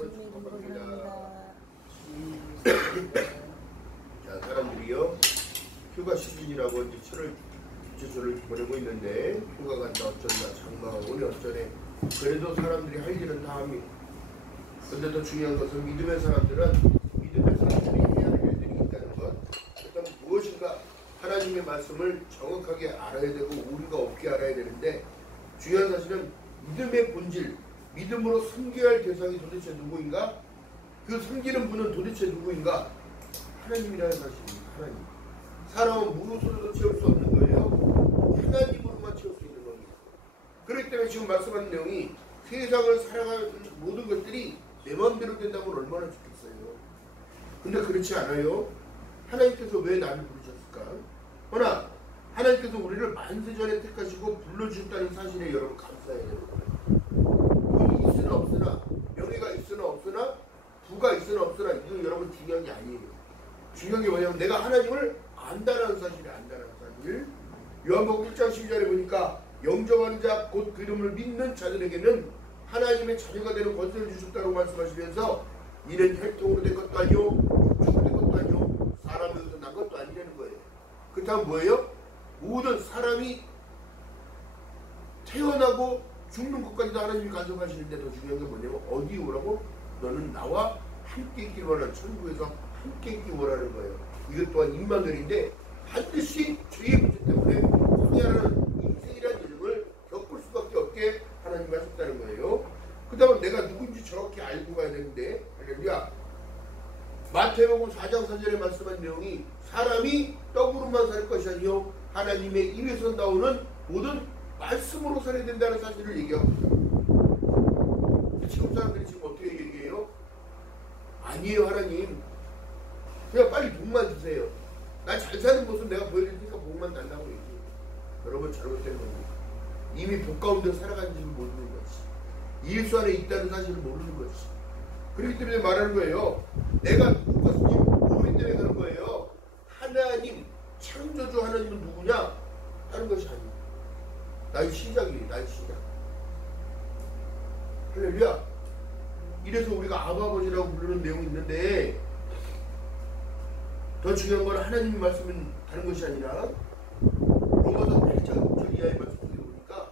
오늘 축복합니다. 자, 사람들이요 휴가 시즌이라고 이제 7월 주초를 보내고 있는데 휴가 간다 어쩐다 장마가 오네 어쩌네 그래도 사람들이 할 일은 다 합니다. 근데 더 중요한 것은 믿음의 사람들이 해야 할 일들이 있다는 것. 일단 무엇인가 하나님의 말씀을 정확하게 알아야 되고 우리가 없게 알아야 되는데 중요한 사실은 믿음의 본질, 믿음으로 섬겨야 할 대상이 도대체 누구인가? 그 섬기는 분은 도대체 누구인가? 하나님이라는 사실입니다. 하나님. 사람은 무엇으로도 채울 수 없는 거예요. 하나님으로만 채울 수 있는 겁니다. 그렇기 때문에 지금 말씀하는 내용이 세상을 살아가는 모든 것들이 내 마음대로 된다면 얼마나 좋겠어요. 근데 그렇지 않아요. 하나님께서 왜 나를 부르셨을까? 허나 하나님께서 우리를 만세전에 택하시고 불러주셨다는 사실에 여러분 감사해야 되는 거예요. 돈이 있으나 없으나 명예가 있으나 없으나 부가 있으나 없으나 이건 여러분 중요한 게 아니에요. 중요한 게 뭐냐면 내가 하나님을 안다라는 사실이 안다라는 사실. 요한복음 1장 12절에 보니까 영접하는 자 곧 그 이름을 믿는 자들에게는 하나님의 자녀가 되는 권세를 주셨다고 말씀하시면서 이는 혈통으로 된 것도 아니요 육축으로 된 것도 아니요 사람에게서 난 것도 아니라는 거예요. 그렇다면 뭐예요? 모든 사람이 태어나고 죽는 것까지도 하나님이 간섭하시는데 더 중요한 게 뭐냐면 어디 오라고? 너는 나와 함께 있길 원하는 천국에서 함께 있길 원하는 거예요. 이것 또한 임마누엘인데 반드시 죄의 문제 때문에 광야라는 인생이라는 이름을 겪을 수밖에 없게 하나님이 하셨다는 거예요. 그 다음에 내가 누군지 정확히 알고 가야 되는데 할렐루야. 마태복음 4장 4절에 말씀한 내용이 사람이 떡으로만 살 것이 아니요 하나님의 입에서 나오는 모든 말씀으로 살아야 된다는 사실을 얘기하고 있어요. 지금 사람들이 지금 어떻게 얘기해요? 아니에요. 하나님 그냥 빨리 복만 주세요. 나 잘 사는 모습 내가 보여줄 테니까 복만 달라고 얘기해요. 여러분 잘못된 겁니다. 이미 복 가운데 살아간지를 모르는 것이 예수 안에 있다는 사실을 모르는 것이 그렇기 때문에 말하는 거예요. 내가 누구 것인지 모르기 때문에 그런 거예요. 하나님 창조주 하나님은 누구냐? 다른 것이 아니에요. 나의 시작이에요. 나의 시작. 할렐루야. 이래서 우리가 아버지라고 부르는 내용이 있는데 더 중요한 건 하나님의 말씀은 다른 것이 아니라 로마서 8장 6절 이하의 말씀 속에 보니까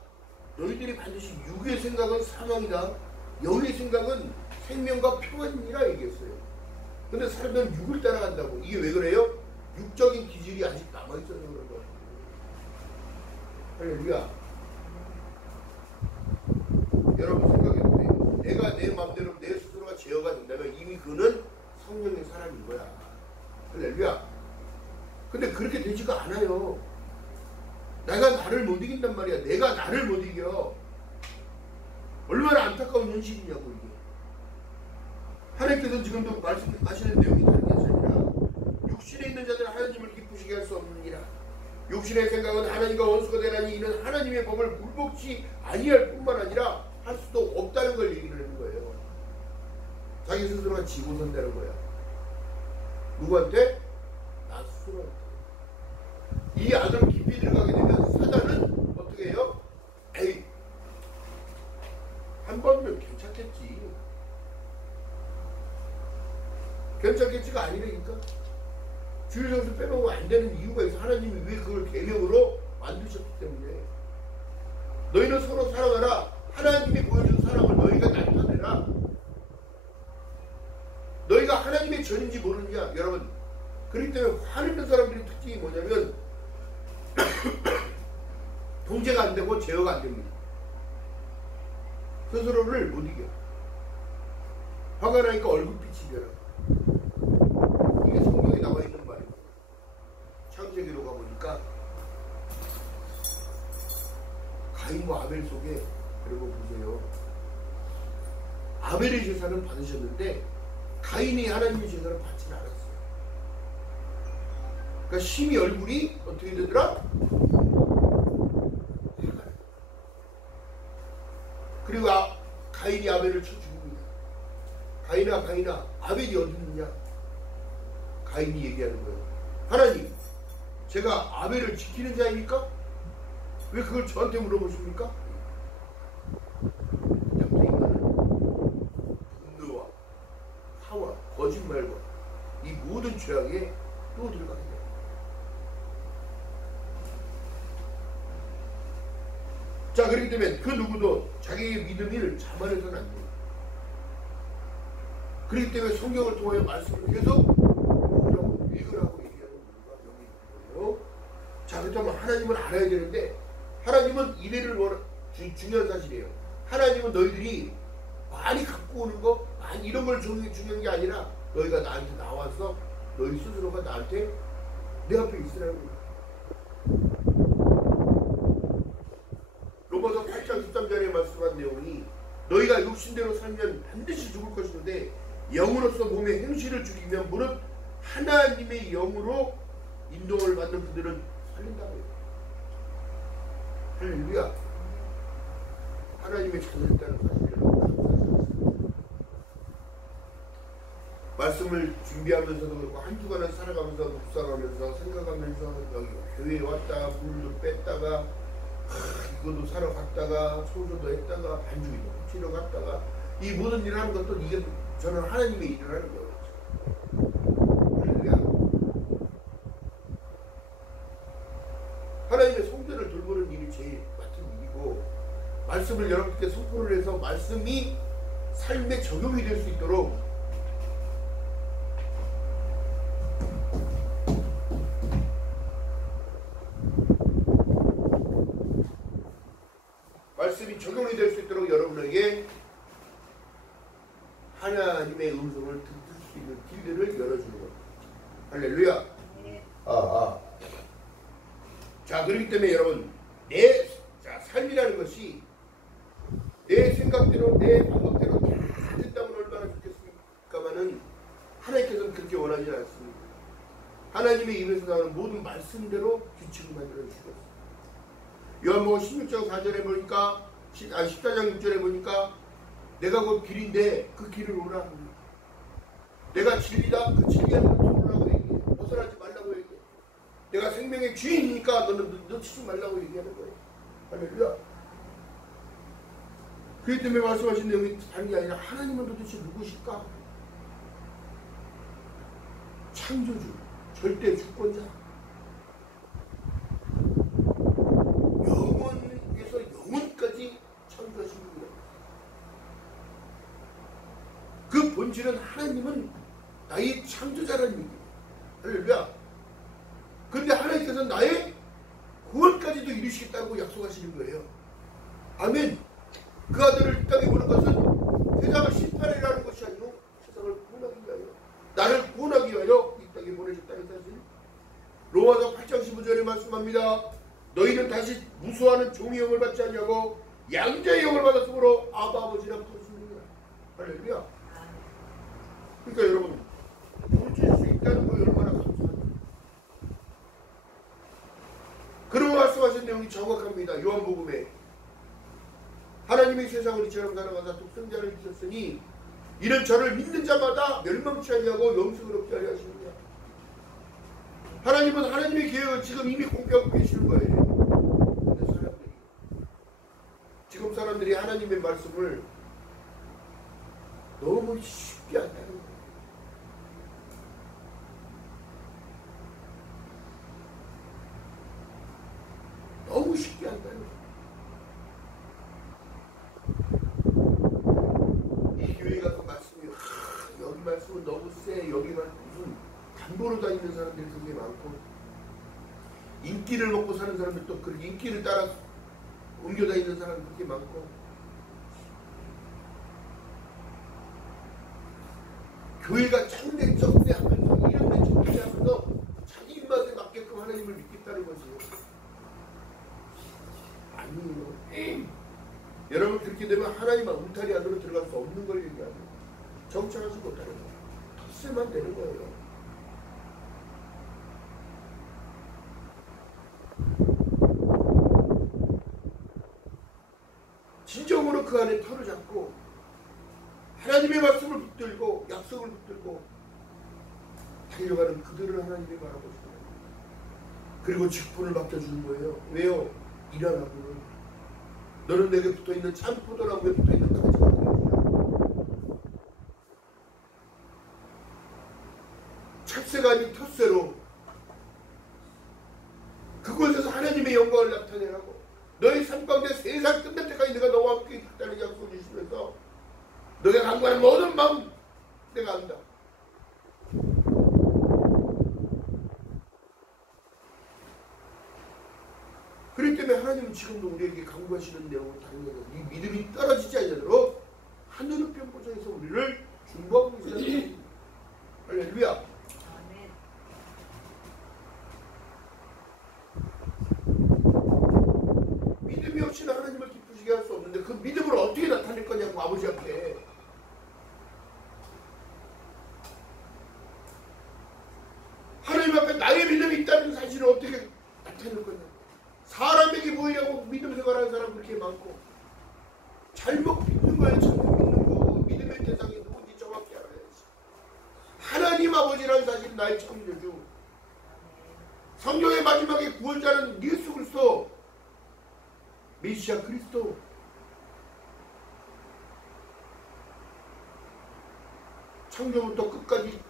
너희들이 반드시 육의 생각은 사망이다. 영의 생각은 생명과 평안이라 얘기했어요. 근데 사람들은 육을 따라간다고. 이게 왜 그래요? 육적인 기질이 아직 남아있어서 그런 거예요. 할렐루야. 여러분 생각해보세요. 내가 내 마음대로 내 스스로가 제어가 된다면 이미 그는 성령의 사람인 거야. 할렐루야. 근데 그렇게 되지가 않아요. 내가 나를 못 이긴단 말이야. 내가 나를 못 이겨. 얼마나 안타까운 현실이냐고 이게. 하나님께서 지금도 말씀하시는 내용이 다른 게 아니라 육신에 있는 자들은 하나님을 기쁘시게 할 수 없느니라. 육신의 생각은 하나님과 원수가 되나니 이는 하나님의 법을 굴복치 아니할 뿐만 아니라 할 수도 없다는 걸 얘기를 하는 거예요. 자기 스스로가 지고 선다는 거야. 누구한테? 나 스스로한테. 이 안으로 깊이 들어가게 되면 사단은 어떻게 해요? 에이 한 번이면 괜찮겠지. 괜찮겠지가 아니라니까. 주일성수 빼먹으면 안 되는 이유가 있어. 하나님이 왜 그걸 계명으로 만드셨기 때문에. 너희는 서로 사랑하라. 하나님이 보여준 사랑을 너희가 나타내라. 너희가 하나님의 전인지 모르느냐. 여러분 그렇기 때문에 화내는 사람들의 특징이 뭐냐면 통제가 안 되고 제어가 안 됩니다. 스스로를 못 이겨. 화가 나니까 얼굴빛이 변하. 이게 성경에 나와 있는 말이에요. 창세기로 가보니까 가인과 아벨 속에 그리고 보세요. 아벨의 제사는 받으셨는데 가인이 하나님의 제사를 받지 않았어요. 그러니까 심히 얼굴이 어떻게 되더라? 그리고 가인이 아벨을 쳐 죽입니다. 가인아 아벨이 어디 있느냐? 가인이 얘기하는 거예요. 하나님 제가 아벨을 지키는 자입니까? 왜 그걸 저한테 물어보십니까? 분노와 거짓말과 이 모든 죄악에 또 들어가게 돼요. 자, 그렇기 때문에 그 누구도 자기의 믿음을 자만해서는 안 돼요. 그렇기 때문에 성경을 통하여 말씀을 계속 읽으라고 얘기하는 이유가 여기 있는 거예요. 자, 그렇다면 하나님을 알아야 되는데 하나님은 이래를 중요한 사실이에요. 하나님은 너희들이 많이 갖고 오는 거, 많이 이런 걸 중요한 게 아니라 너희가 나한테 나와서 너희 스스로가 나한테 내 앞에 있으라는 거예요. 로마서 8장 13절에 말씀한 내용이 너희가 육신대로 살면 반드시 죽을 것인데 영으로서 몸의 행실을 죽이면 무릇 하나님의 영으로 인도를 받는 그들은 살린다고 해요. 할렐루야. 하나님의 자녀였다는 사실을 감사하셨습니다. 말씀을 준비하면서도 그렇고 한 주간을 살아가면서 묵상하면서 생각하면서 여기 교회에 왔다가 물도 뺐다가 이것도 사러 갔다가 청소도 했다가 반죽이도 치러 갔다가 이 모든 일을 하는 것도 이게 저는 하나님의 일을 하는 거예요. 할렐루야. 하나님의 성전을 돌보는 일이 제일 맡은 일이고 말씀을 여러분께 선포를 해서 말씀이 삶에 적용이 될 수 있도록 말씀이 적용이 될 수 있도록 여러분에게 하나님의 음성을 듣을 수 있는 길들을 열어주는 겁니다. 할렐루야. 자, 그렇기 때문에 여러분 내 삶이라는 것이 내 생각대로 내 방법대로 다 된다면 얼마나 좋겠습니까마는 하나님께서는 그렇게 원하지 않습니다. 하나님의 입에서 나오는 모든 말씀대로 규칙을 만들어 주셨습니다. 요한복음 16장 4절에 보니까 14장 6절에 보니까 내가 곧 길인데 그 길을 오라. 내가 진리다. 그 진리의 길을 오라고 얘기해. 벗어나지 말라고 얘기해. 내가 생명의 주인이니까 너는 놓치지 말라고 얘기하는 거예요. 할렐루야. 그렇기 때문에 말씀하신 내용이 다른 게 아니라 하나님은 도대체 누구실까? 창조주, 절대 주권자, 영원에서 영원까지 창조하신 분이다. 그 본질은 하나님은 나의 창조자라는 얘기예요. 할렐루야. 그런데 하나님께서는 나의 구원까지도 이루시겠다고 약속하시는 거예요. 아멘. 그 아들을 이 땅에 보는 것은 세상을 심판하라는 것이 아니고 세상을 구원하기 위하여 나를 구원하기 위하여 이 땅에 보내셨다는 사실. 로마서 8장 15절에 말씀합니다. 너희는 다시 무수하는 종의 영을 받지 아니하고 양자의 영을 받았으므로 아바 아버지라 부르시느니라. 할렐루야. 그러니까 여러분 부르실 수 있다는 거 얼마나 감사합니다. 그러고 말씀하신 내용이 정확합니다. 요한복음에 하나님이 세상을 이처럼 사랑하사 독생자를 주셨으니 이는 저를 믿는 자마다 멸망치 아니하고 영생을 얻게 하려 하십니다. 하나님은 하나님의 계획을 지금 이미 공개하고 계시는 거예요. 그런데 지금 사람들이 하나님의 말씀을 너무 쉽게 안다는 거예요. 너무 쉽게 한다는 거예요. 이 교회 가서 말씀이 여기 말씀은 너무 세. 여기만 무슨 담보로 다니는 사람들이 굉장히 많고 인기를 먹고 사는 사람들 또 그렇게 인기를 따라 옮겨 다니는 사람들 그렇게 많고 교회가 짱대 쩍대 하면서 이런데 저런데 하면서 자기 입맛에 맞게끔 하나님을 믿겠다는 것이에요. 아니에요. 여러분 그렇게 되면 하나님 울타리 안으로 들어갈 수 없는 걸 얘기하는 거예요. 정착하지 못하는 거예요. 텃세만 되는 거예요. 진정으로 그 안에 털을 잡고 하나님의 말씀을 붙들고 약속을 붙들고 달려가는 그들을 하나님이 바라보시고 그리고 직분을 맡겨주는 거예요. 왜요? 일하라고. 너는 내게 붙어있는 참 포도나무에 붙어있는 가지가 되어주라. 찹새가 아닌 텃새로 그곳에서 하나님의 영광을 나타내라고 너희 삶 가운데 세상 끝날 때까지 내가 너와 함께 있다는 약속을 주시면서 너가 간구하는 모든 마음 내가 안다. 그렇기 때문에 하나님은 지금도 우리에게 간구하시는 내용은 다른 거예요. 이 믿음이 떨어지지 않도록 하늘의 편보장에서 우리를 중보하고 계시다. 할렐루야. 믿음이 없이는 하나님을 기쁘시게 할 수 없는데 그 믿음을 어떻게 나타낼 거냐고 아버지 앞에. 하나님 앞에 나의 믿음이 있다는 사실을 어떻게 나타낼 거냐. 사람에게 보이려고 믿음 생활하는 사람 그렇게 많고 잘못 믿는 거예요. 잘못 믿는 거. 믿음의 대상이 누군지 정확히 알아야지. 하나님 아버지라는 사실이 나의 창조주. 성경의 마지막에 구원자는 예수 그리스도 메시아 그리스도. 창조부터 끝까지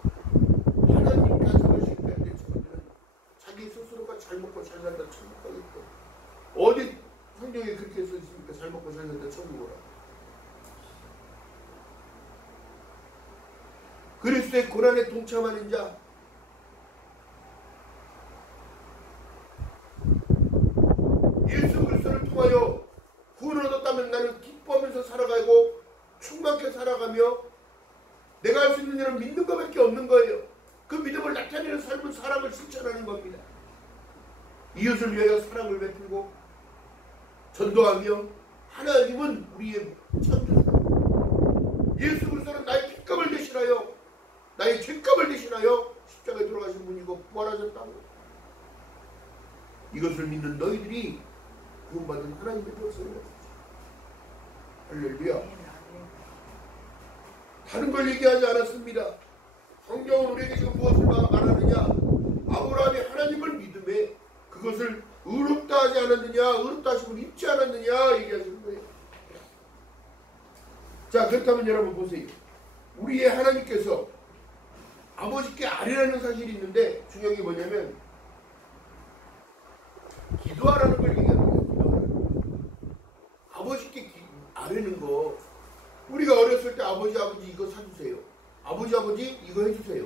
하나님 가정을 실패할 때 저들은 자기 스스로가 잘 먹고 잘 산다 천국가겠고 어디 성경에 그렇게 써 있습니까? 잘 먹고 잘 산다 천국으로. 그리스도의 고난에 동참하는 자 예수 그리스도를 통하여 구원을 얻었다면 나는 기뻐하면서 살아가고 충만케 살아가며 내가 할 수 있는 일은 믿는 것밖에 없는 거예요. 그 믿음을 나타내는 삶은 사랑을 실천하는 겁니다. 이웃을 위하여 사랑을 베풀고 전도하며 하나님은 우리의 창조주다. 예수 그리스도는 나의 핏값을 대신하여 나의 죄값을 대신하여 십자가에 돌아가신 분이고 부활하셨다고. 이것을 믿는 너희들이 구원받은 하나님의 백성이다. 할렐루야. 다른 걸 얘기하지 않았습니다. 성경은 우리에게 지금 무엇을 말하느냐. 아브라함이 하나님을 믿음에 그것을 의롭다 하지 않았느냐, 의롭다 하심을 입지 않았느냐 얘기하시는 거예요. 자, 그렇다면 여러분 보세요. 우리의 하나님께서 아버지께 아뢰라는 사실이 있는데 중요한 게 뭐냐면 기도하라는 걸 얘기합니다. 아버지께 아뢰는 거. 우리가 어렸을 때 아버지 이거 사주세요. 아버지 이거 해주세요.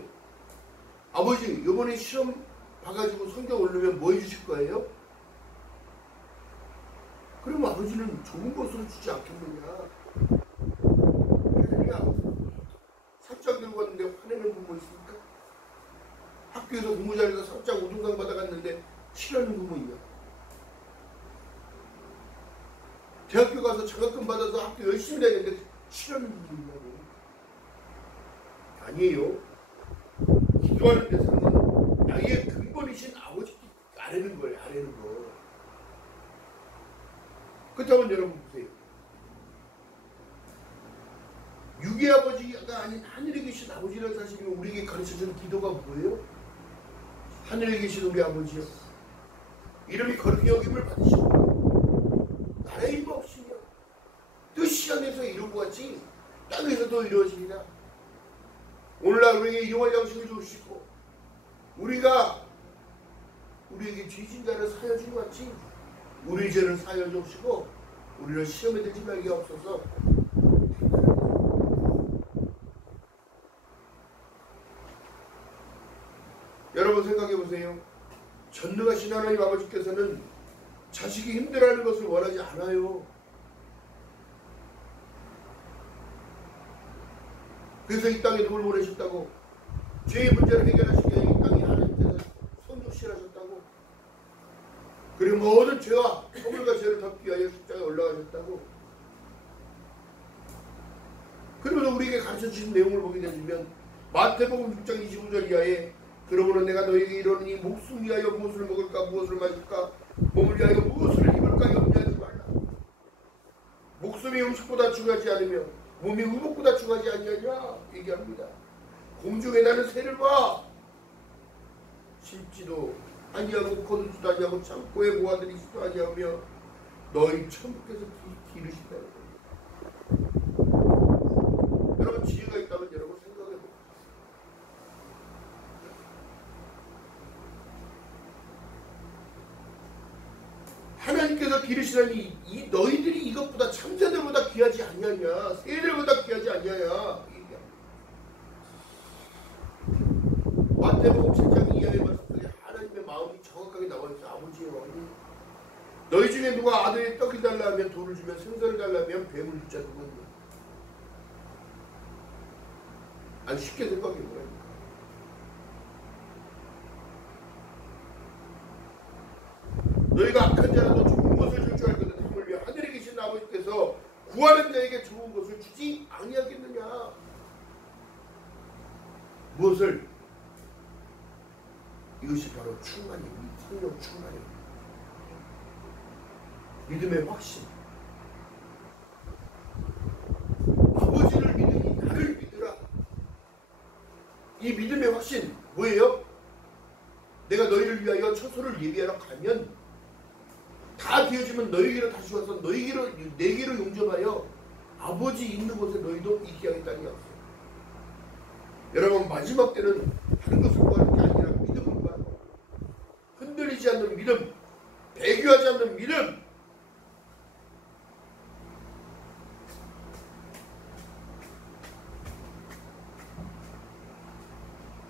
아버지 이번에 시험 봐가지고 성적 오르면 뭐 해주실 거예요? 그럼 아버지는 좋은 것으로 주지 않겠느냐. 삽장 들고 갔는데 화내는 부모 있습니까? 학교에서 공부 잘해서 삽장 우등상 받아갔는데 싫어하는 부모 있냐? 대학교 가서 장학금 받아서 학교 열심히 다녔는데 싫어하는 부모 있냐고. 아니에요. 기도하는 데서는 나의 근본이신 아버지께 아뢰는 거예요. 아뢰는 거. 그렇다면 여러분 보세요. 육의 아버지가 아닌 하늘에 계신 아버지라는 사실이면 우리에게 가르쳐주는 기도가 뭐예요? 하늘에 계신 우리 아버지요. 이름이 거룩히 여김을 받으시고 나라의 일부 없으며 뜻이 하늘에서 이루고 같이 땅에서도 이루어지리라. 오늘날 우리에게 일용할 양식을 주시고 우리가 우리에게 죄진 자를 사여 준 것 같이 우리 죄를 사여 주시고 우리를 시험에 들지 말게 하옵소서. 여러분 생각해 보세요. 전능하신 하나님 아버지께서는 자식이 힘들어하는 것을 원하지 않아요. 그래서 이 땅에 누굴 보내셨다고? 죄의 문제를 해결하시기 위해 이 땅에 하나님께서 성육신하셨다고. 그리고 모든 죄와 허물과 죄를 덮기 위하여 십자가에 올라가셨다고. 그러면서 우리에게 가르쳐주신 내용을 보게 되면 마태복음 6장 25절 이하에 그러므로 내가 너에게 이르노니 목숨 위하여 무엇을 먹을까 무엇을 마실까 몸을 위하여 무엇을 입을까 염려하지 말라. 목숨이 음식보다 중요하지 않으며 몸이 의복보다 중요하지 아니하냐 얘기합니다. 공중에 나는 새를 봐. 심지도 아니하고 거두지도 아니하고 창고에 모아들이지도 아니하며 너희 천국에서 기르신다는 겁니다. 여러분 지혜가 있다면 여러분 생각해보세요. 하나님께서 기르시라니 이 너희들이 이것보다 참새들보다 귀하지 아니하냐, 새들보다 귀하지 아니하냐. 마태복음 7장 이하의 말씀 속에 하나님의 마음이 정확하게 나와 있어. 아버지요, 너희 중에 누가 아들이 떡이 달라 하면 돌을 주면, 생선을 달라 하면 뱀을 줄자 누구냐. 아주 쉽게 생각해 보라니까. 너희가 악한 자라도 좋은 것을 줄줄 알거든. 함을 위해 하늘에 계신 아버지께서 구하는 자에게 좋은 것을 주지 아니하겠느냐. 무엇을? 이것이 바로 충만입니다. 성령 충만입니다. 믿음의 확신. 아버지를 믿으니 나를 믿으라. 이 믿음의 확신 뭐예요? 내가 너희를 위하여 처소를 예비하러 가면 다 되어지면 너희에게로 다시 와서 내게로 용접하여 아버지 있는 곳에 너희도 있게 하겠다는 약속. 여러분, 마지막 때는 다른 것을 구하는 게 아니라 믿음을 구하는 거예요. 흔들리지 않는 믿음, 배교하지 않는 믿음.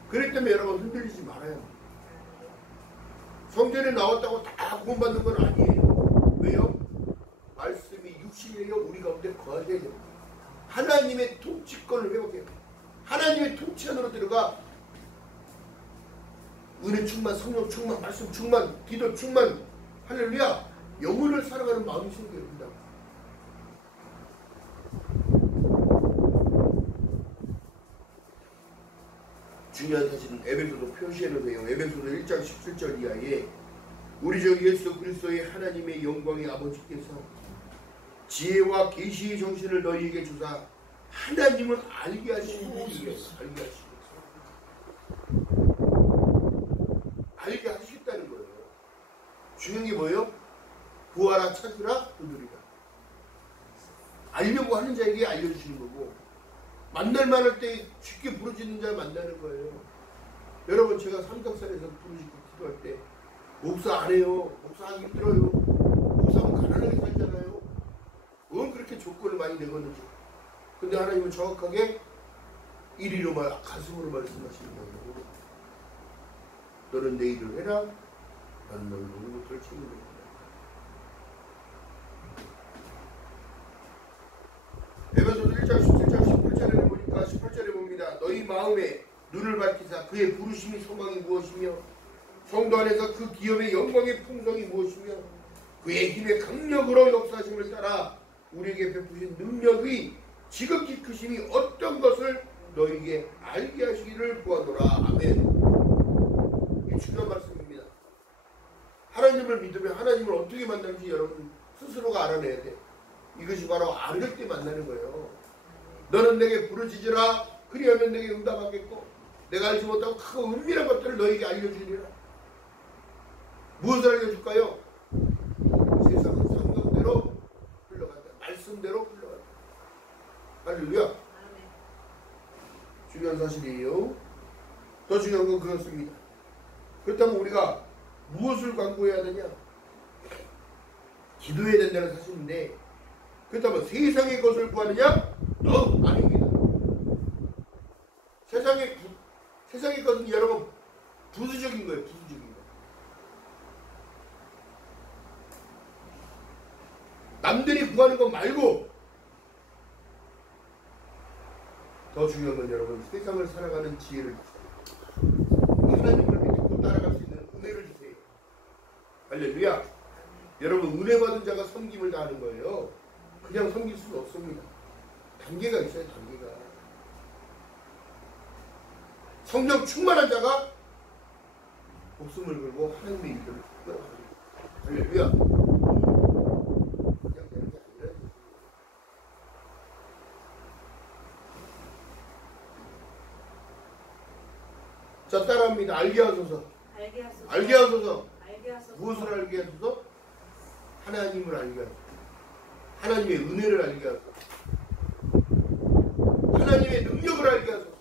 그렇기 때문에 여러분, 흔들리지 말아요. 성전에 나왔다고 다 구원받는 건 아니에요. 왜요? 말씀이 육신이에요. 우리 가운데 거하게 됩니다. 하나님의 통치권을 회복해요. 하나님의 통치 안으로 들어가 은혜 충만, 성령 충만, 말씀 충만, 기도 충만, 할렐루야, 영혼을 사랑하는 마음이 생깁니다. 중요한 사실은 에베소도 표시해놓으세요. 에베소도 1장 17절 이하에 우리 주 예수 그리스도의 하나님의 영광의 아버지께서 지혜와 계시의 정신을 너희에게 주사 하나님을 알게 하시고 알게 하시겠다는 거예요. 중요한 게 뭐예요? 구하라, 찾으라, 두드리라. 알려고 하는 자에게 알려주시는 거고, 만날 만할 때 쉽게 부르짖는 자 만나는 거예요. 여러분, 제가 삼각산에서 부르짖고 기도할 때 목사 안 해요. 목사하기 힘들어요. 목사는 가난하게 살잖아요. 왜 그렇게 조건을 많이 내거든요. 근데 하나님은 정확하게 이리로 가슴으로 말씀하시는 거예요. 너는 내 일을 해라. 나는 너를 모든 것을 책임진다. 에베소서 1장 17장 18절에 보니까 18절에 봅니다. 너희 마음에 눈을 밝히사 그의 부르심이 소망이 무엇이며 성도 안에서 그 기업의 영광의 풍성이 무엇이며 그의 힘의 강력으로 역사하심을 따라 우리에게 베푸신 능력의 지극히 크심이 어떤 것을 너희에게 알게 하시기를 구하노라. 아멘. 이 중요한 말씀입니다. 하나님을 믿으면 하나님을 어떻게 만나는지 여러분 스스로가 알아내야 돼. 이것이 바로 알을 때 만나는 거예요. 너는 내게 부르짖으라. 그리하면 내게 응답하겠고 내가 알지 못하고 크고 은밀한 것들을 너에게 알려주리라. 무엇을 알려줄까요? 세상은 상관대로 흘러간다. 말씀대로 흘러간다. 할렐루야. 중요한 사실이에요. 더 중요한 건 그렇습니다. 그렇다면 우리가 무엇을 간구해야 되냐? 기도해야 된다는 사실인데, 그렇다면 세상의 것을 구하느냐? 아닙니다. 세상의 것은 여러분 부수적인 거예요. 부수적인 거. 남들이 구하는 것 말고 더 중요한 건 여러분 세상을 살아가는 지혜를 주세요. 하나님을 믿고 따라갈 수 있는 은혜를 주세요. 할렐루야. 여러분 은혜 받은 자가 섬김을 다하는 거예요. 그냥 섬길 수는 없습니다. 단계가 있어요. 단계가. 성령 충만한 자가 목숨을 걸고 하나님의 일들을 끌어가요. 할렐루야. 그냥 되는 게 아니라. 자, 따라합니다. 알게 하소서. 알게 하소서. 무엇을 알게 하소서? 하나님을 알게 하소서. 하나님의 은혜를 알게 하소서. 하나님의 능력을 알게 하소서.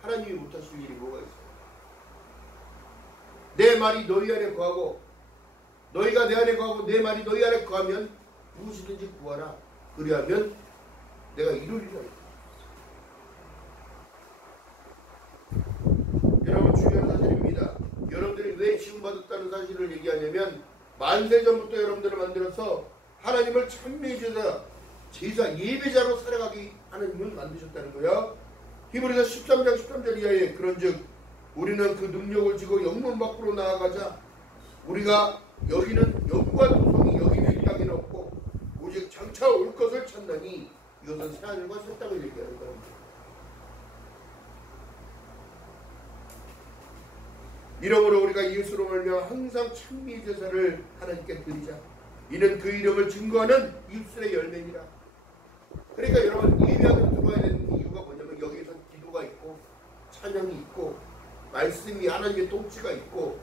하나님이 못하실 일이 뭐가 있어요? 내 말이 너희 안에 거하고 너희가 내 안에 거하고 내 말이 너희 안에 거하면 무엇이든지 구하라. 그리하면 내가 이루리라. 여러분 중요한 사실입니다. 여러분들이 왜 지음받았다는 사실을 얘기하냐면 만세전부터 여러분들을 만들어서 하나님을 찬미의 제사 예배자로 살아가게 하나님을 만드셨다는 거야. 히브리서 13장 13절 이하에 그런즉 우리는 그 능력을 지고 영문 밖으로 나아가자. 우리가 여기는 영과 도성이 여기는 이 땅에는 없고 오직 장차 올 것을 찾나니 이것은 새하늘과 새 땅을 얘기하는 거야. 이러므로 우리가 예수로 말미암아 항상 찬미의 제사를 하나님께 드리자. 이는 그 이름을 증거하는 입술의 열매니라. 그러니까 여러분 예배 안으로 들어와야 되는 이유가 뭐냐면 여기에서 기도가 있고 찬양이 있고 말씀이 하나님의 통치가 있고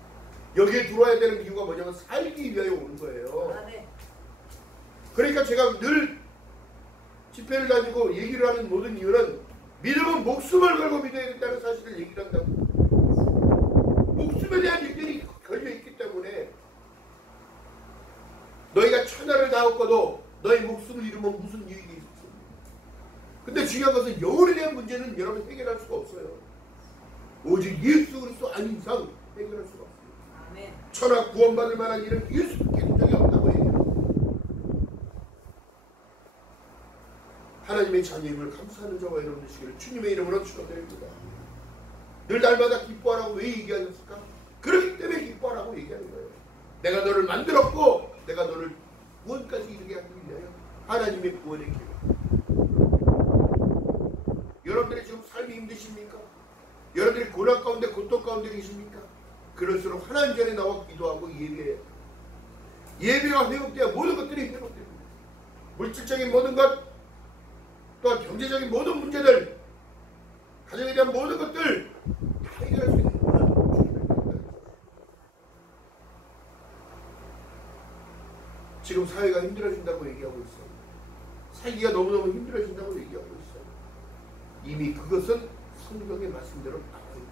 여기에 들어와야 되는 이유가 뭐냐면 살기 위하여 오는 거예요. 그러니까 제가 늘 집회를 다니고 얘기를 하는 모든 이유는 믿음은 목숨을 걸고 믿어야 된다는 사실을 얘기를 한다고. 목숨에 대한 일들이 걸려있기 때문에 너희가 천하를 다 얻고도 너희 목숨을 잃으면 무슨 유익이 있습니까? 근데 중요한 것은 영혼에 대한 문제는 여러분 해결할 수가 없어요. 오직 예수 그리스도 아닌 이상 해결할 수가 없어요. 아멘. 천하 구원받을 만한 일은 예수밖에 적이 없다고 얘기해요. 하나님의 자녀임을 감사하는 저와 여러분 되시기를 주님의 이름으로 축원드립니다. 늘 날마다 기뻐하라고 왜 얘기하셨을까? 그렇기 때문에 기뻐하라고 얘기하는 거예요. 내가 너를 만들었고 내가 너를 구원까지 이르게 하기 위하여 하나님의 구원의 길. 여러분들이 지금 삶이 힘드십니까? 여러분들이 고난 가운데 고통 가운데 계십니까? 그럴수록 하나님 전에 나와 기도하고 예배해요. 예배가 회복되어 모든 것들이 회복됩니다. 물질적인 모든 것, 또한 경제적인 모든 문제들, 가정에 대한 모든 것들 다 해결할 수 있는 분은 지금 사회가 힘들어진다고 얘기하고 있어요. 살기가 너무너무 힘들어진다고 얘기하고 있어요. 이미 그것은 성경의 말씀대로 나와 있는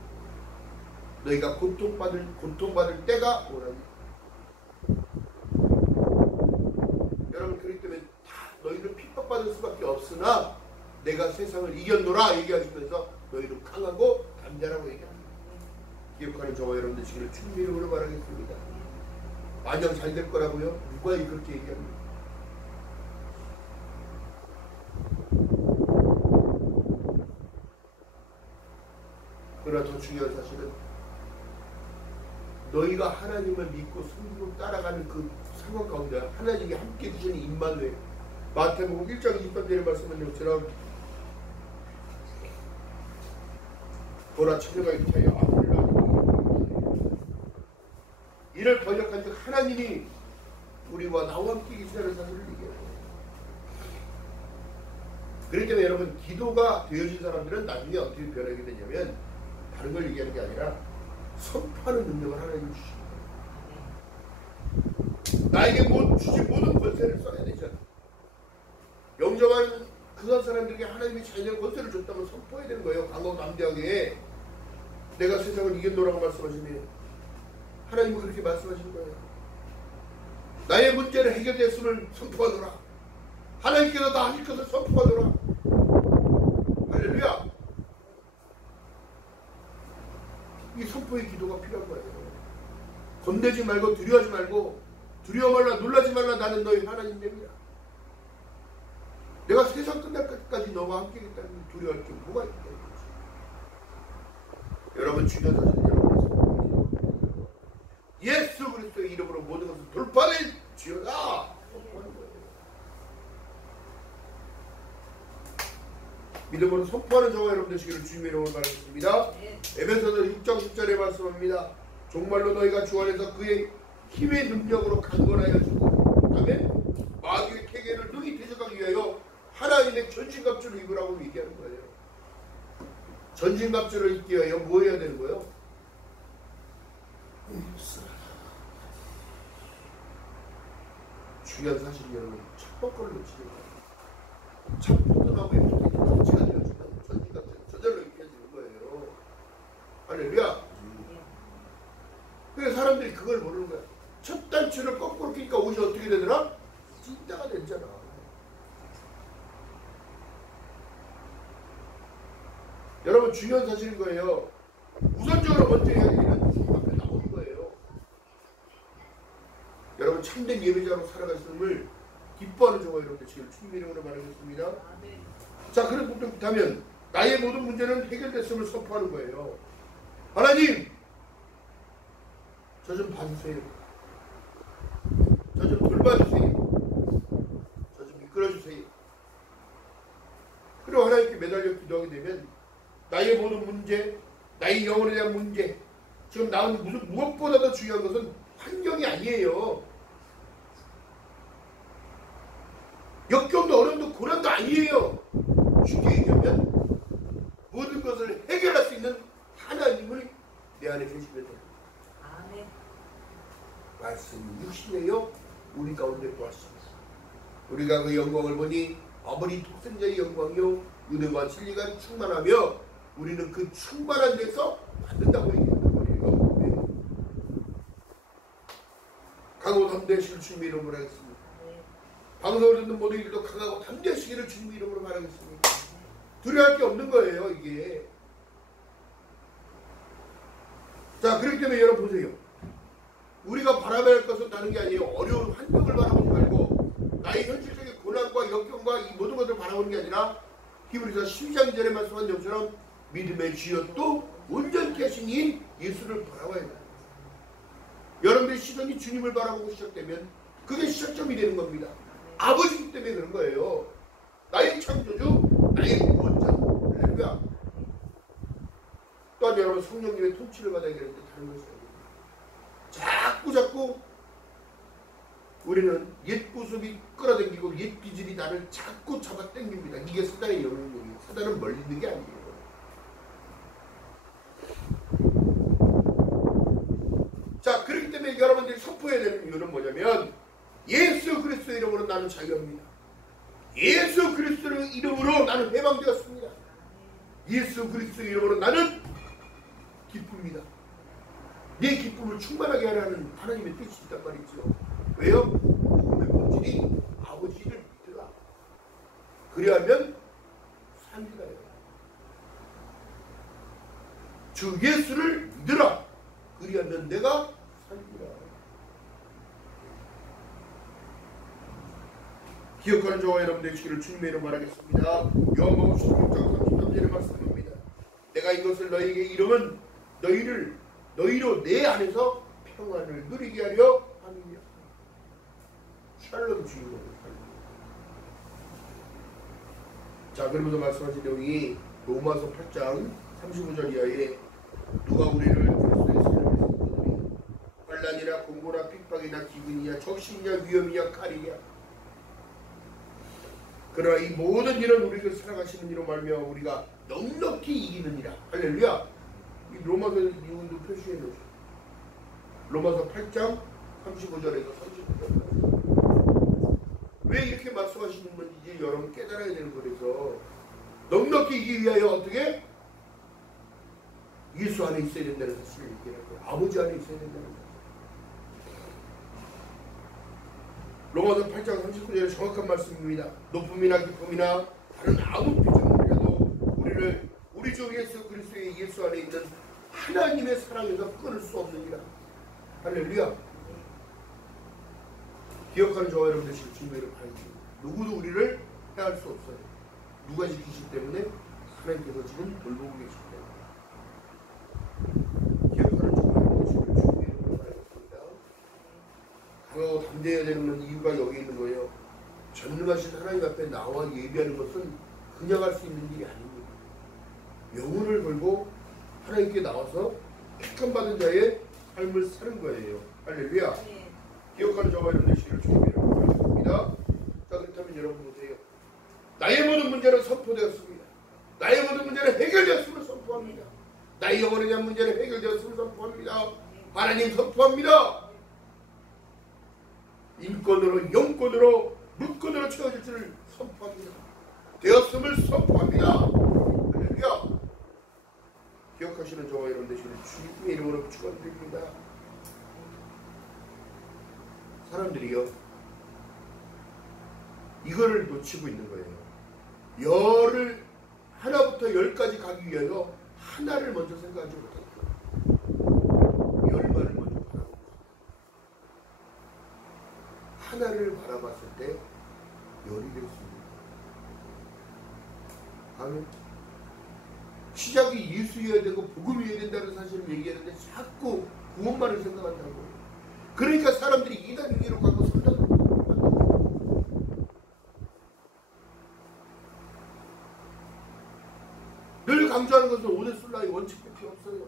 너희가 고통받을 때가 오라니. 여러분 그렇기 때문에 다 너희는 핍박받을 수밖에 없으나 내가 세상을 이겼노라 얘기하시면서 너희는 강하고 담대라고 얘기합니다. 기억하는 저와 여러분들 지금 주님의 이름으로 말하겠습니다. 마냥 잘 될 거라고요? 누가 그렇게 얘기합니까? 그러나 더 중요한 사실은 너희가 하나님을 믿고 섬기고 따라가는 그 상황 가운데 하나님이 함께 주시는 임마누엘. 마태복음 1장 20절의 말씀은 것처럼 보라 처녀가 이렇게 하여 아들을 낳으니 이를 번역한 즉 하나님이 우리와 나와 함께 계시다는 사실을 얘기해요. 그렇기 때문에 여러분 기도가 되어진 사람들은 나중에 어떻게 변하게 되냐면 다른 걸 얘기하는 게 아니라 선포하는 능력을 하나님이 주시는 거예요. 나에게 주신 모든 권세를 써야 되잖아. 영접하는 그 사람들에게 하나님이 자녀의 권세를 줬다면 선포해야 되는 거예요. 강하고 담대하게. 내가 세상을 이겼노라고 말씀하시면 하나님은 그렇게 말씀하시는 거예요. 나의 문제는 해결됐음을 선포하노라. 하나님께서 다 하실 것을 선포하노라. 할렐루야. 이 선포의 기도가 필요한 거예요. 겁내지 말고 두려워하지 말고 두려워 말라 놀라지 말라 나는 너희 하나님 됨이라. 내가 세상 끝날 때까지 너와 함께 있다는 두려워할 게 뭐가 있냐. 여러분 중요한 사실은 여러분 예수 그리스도의 이름으로 모든 것을 돌파될지어다. 믿음으로 선포하는 저와 여러분 되시기를 주님의 이름으로 말하겠습니다. 에베소서 6장 10절에 말씀합니다. 정말로 너희가 주 안에서 그의 힘의 능력으로 강건하여 주고 아멘. 마귀의 계계를 능히 대적하기 위하여 하나님의 전신갑주를 입으라고 얘기하는 거예요. 전신갑주를 입기 위하여 뭐 해야 되는 거예요? 중요한 사실이 여러분 첫 번째로 놓치는 거예요. 첫 포도나무에 붙어있는 가치가 되어주는 전신갑주를 저절로 입혀지는 거예요. 할렐루야. 그래서 사람들이 그걸 모르는 거야. 첫 단추를 꺾 입으니까 옷이 어떻게 되더라? 찐따가 됐잖아. 여러분 중요한 사실인 거예요. 우선적으로 먼저 해야 할 일은 주님 앞에 나오는 거예요. 여러분 참된 예배자로 살아가심을 기뻐하는 저와 여러분들 지금 주님의 이름으로 말하겠습니다. 자, 그렇다면 나의 모든 문제는 해결됐음을 선포하는 거예요. 하나님, 저 좀 봐주세요. 저 좀 돌봐주세요. 저 좀 이끌어주세요. 그리고 하나님께 매달려 기도하게 되면 나의 모든 문제, 나의 영혼에 대한 문제, 지금 나는 무엇보다도 중요한 것은 환경이 아니에요. 역경도 어려움도 고난도 아니에요. 쉽게 얘기하면 모든 것을 해결할 수 있는 하나님을 내 안에 계시면 돼요. 아멘. 말씀이 육신이에요. 우리 가운데 보았습니다. 우리가 그 영광을 보니 아버지 독생자의 영광이요 은혜와 진리가 충만하며 우리는 그 충만한 데서 받는다고 얘기하는 거예요. 강하고 담대하시길 주님의 이름으로 하겠습니다. 방송을 듣는 모든 이들도 강하고 담대하시기를 주님의 이름으로 말하겠습니다. 두려워할 게 없는 거예요, 이게. 자, 그렇기 때문에 여러분 보세요. 우리가 바라봐야 할 것은 다른 게 아니에요. 어려운 환경을 바라보지 말고 나의 현실적인 고난과 역경과 이 모든 것을 바라보는 게 아니라 히브리서 12장 전에 말씀한 것처럼 믿음의 주여 또 온전케 하신 이 예수를 바라봐야 돼요. 여러분들의 시선이 주님을 바라보고 시작되면 그게 시작점이 되는 겁니다. 아버지기 때문에 그런 거예요. 나의 창조주, 나의 구원자. 할렐루야. 또한 여러분 성령님의 통치를 받아야 되는데 다른 것이 아닙니다. 자꾸 우리는 옛 구습이 끌어당기고 옛 기질이 나를 자꾸 잡아 당깁니다. 이게 사단의 영역이에요. 사단은 멀리 있는 게 아니에요. 자, 그렇기 때문에 여러분들이 선포해야 되는 이유는 뭐냐면 예수 그리스도의 이름으로 나는 자유합니다. 예수 그리스도의 이름으로 나는 해방되었습니다. 예수 그리스도의 이름으로 나는 기쁩니다. 내 기쁨을 충만하게 하라는 하나님의 뜻이 있단 말이죠. 왜요? 복음의 본질이 아버지를 믿으라. 그리하면 살리다. 주 예수를 믿으라. 그리하면 내가 살리라. 기억하는 저와 여러분 되시기를 주님의 이름으로 말하겠습니다. 요한복음 16장 33절에 말씀합니다. 내가 이것을 너희에게 이름은 너희로 내 안에서 평안을 누리게 하려 함이며. 샬롬 주의로. 자, 그러면서 말씀하신 내용이 로마서 8장 35절 이하에 누가 우리를 그리스도의 사랑에서 환난이나 공고나 핍박이나 기근이냐 적신이냐 위험이냐 칼이냐 그러나 이 모든 일은 우리를 사랑하시는 이로 말미암아 우리가 넉넉히 이기느니라. 할렐루야. 이 로마서 이유도 표시해 놓으세요. 로마서 8장 35절에서 39절. 왜 이렇게 말씀하시는 건지 여러분 깨달아야 되는 거라서 넉넉히 이기기 위하여 어떻게? 예수 안에 있어야 된다는 사실을 얘기하는 거예요. 아버지 안에 있어야 된다는 거예요. 로마서 8장 39절의 정확한 말씀입니다. 높음이나 깊음이나 다른 아무 피조물이라도 우리를 우리 주 예수 그리스도의 예수 안에 있는 하나님의 사랑에서 끊을 수 없느니라. 할렐루야. 기억하는 저와 여러분들 지금 주님의 이름 알죠. 누구도 우리를 해할 수 없어요. 누가 지키시기 때문에? 하나님께서 지금 돌보고 계시기 때문에. 기억하는 저와 여러분들 지금 주님의 이름으로 알겠습니다. 강하고 담대해야 되는 이유가 여기 있는 거예요. 전능하신 하나님 앞에 나와 예배하는 것은 그냥 할 수 있는 일이 아닙니다. 영혼을 걸고 하나님께 나와서 택함받은 자의 삶을 사는 거예요. 할렐루야. 네. 기억하는 저와 여러분의 시를 주님이라고 말씀합니다. 자, 그렇다면 여러분 보세요. 나의 모든 문제는 선포되었습니다. 나의 모든 문제는 해결되었음을 선포합니다. 나의 영혼에 대한 문제는 해결되었음을 선포합니다. 하나님 선포합니다. 인권으로 영권으로 물권으로 채워질 줄을 선포합니다. 되었음을 선포합니다. 할렐루야. 기억하시는 저와 여러분 되시는 주님의 이름으로 축원드립니다. 사람들이요 이거를 놓치고 있는 거예요. 열을 하나부터 열까지 가기 위해서 하나를 먼저 생각하지 못하고 열만을 먼저 바라보고 하나를 바라봤을 때 열이 될 수 있는 거예요. 아멘. 시작이 예수여야 되고 복음이어야 된다는 사실을 얘기하는데 자꾸 구원만을 생각한다고. 그러니까 사람들이 이단 유기로 가고 삼단 늘 강조하는 것은 오데술라의 원칙밖에 없어요.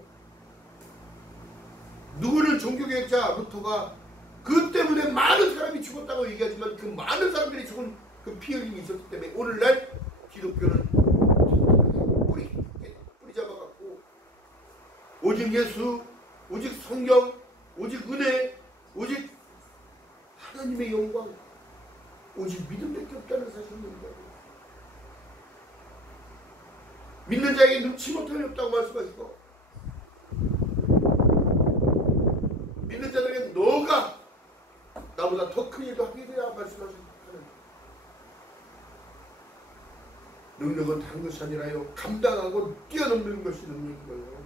누구를 종교개혁자 루터가 그 때문에 많은 사람이 죽었다고 얘기하지만 그 많은 사람들이 죽은 그 피 흘림이 있었기 때문에 오늘날 기독교는 뿌리 잡아갖고 오직 예수, 오직 성경, 오직 은혜, 오직 하나님의 영광, 오직 믿음밖에 없다는 사실입니다. 믿는 자에게 눈치 못함이 없다고 말씀하시고 믿는 자들에게 너가 나보다 더 큰 일도 하게 돼야 말씀하시는 능력은 다른 것이 아니라요 감당하고 뛰어넘는 것이 능력인 거예요.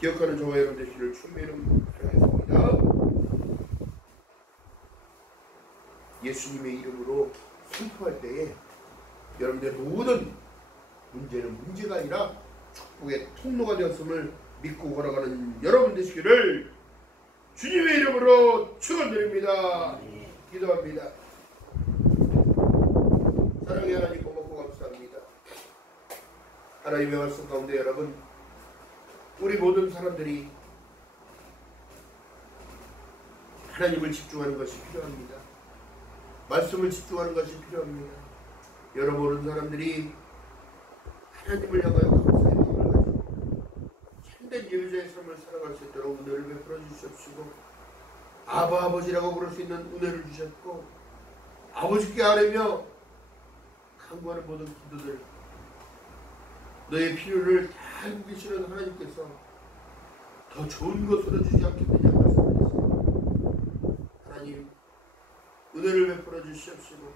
기억하는 저와 여러분 되시기를 주님의 이름으로 바라겠습니다. 예수님의 이름으로 선포할 때에 여러분들의 모든 문제는 문제가 아니라 축복의 통로가 되었음을 믿고 걸어가는 여러분 되시기를 주님의 이름으로 축원드립니다. 기도합니다. 사랑의 하나님 고맙고 감사합니다. 하나님의 말씀 가운데 여러분 우리 모든 사람들이 하나님을 집중하는 것이 필요합니다. 말씀을 집중하는 것이 필요합니다. 여러 모든 사람들이 하나님을 향하여 감사의 마음을 가지고 참된 예배자의 삶을 살아갈 수 있도록 은혜를 베풀어 주시옵시고 아버지라고 부를 수 있는 은혜를 주셨고 아버지께 아뢰며 간구하는 모든 기도들 너의 필요를 다 알고 계시는 하나님께서 더 좋은 것으로 주지 않겠느냐 말씀하셨습니다. 하나님 은혜를 베풀어 주시옵시고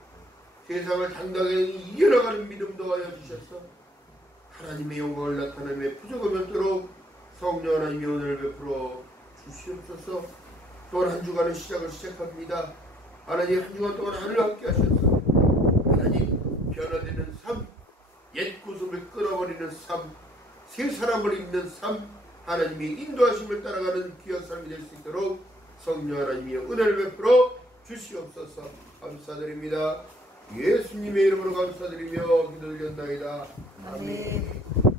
세상을 당당히 이겨나가는 믿음 더하여 주셔서 하나님의 영광을 나타내며 부족함이 없도록 성령 하나님의 은혜를 베풀어 주시옵소서. 또한 한 주간의 시작을 시작합니다. 하나님 한 주간 동안 하늘 함께 하셔서 하나님 변화되는 삶, 옛 구습을 끊어버리는 삶, 새 사람을 입는 삶, 하나님의 인도하심을 따라가는 귀한 삶이 될 수 있도록 성령 하나님의 은혜를 베풀어 주시옵소서. 감사드립니다. 예수님의 이름으로 감사드리며 기도드렸나이다. 아멘.